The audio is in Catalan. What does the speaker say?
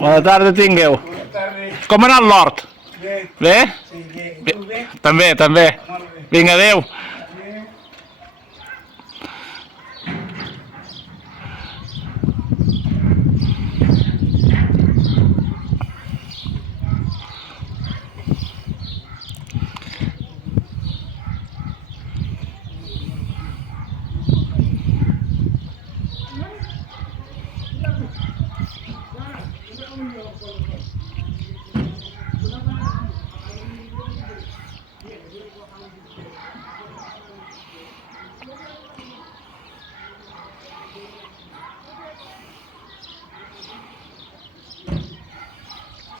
Bona tarda tingueu. Bona tarda. Com ha anat l'hort? Bé. Bé? Sí, bé. Bé. Tu bé? També, també. Molt bé. Vinga, adeu. Adéu.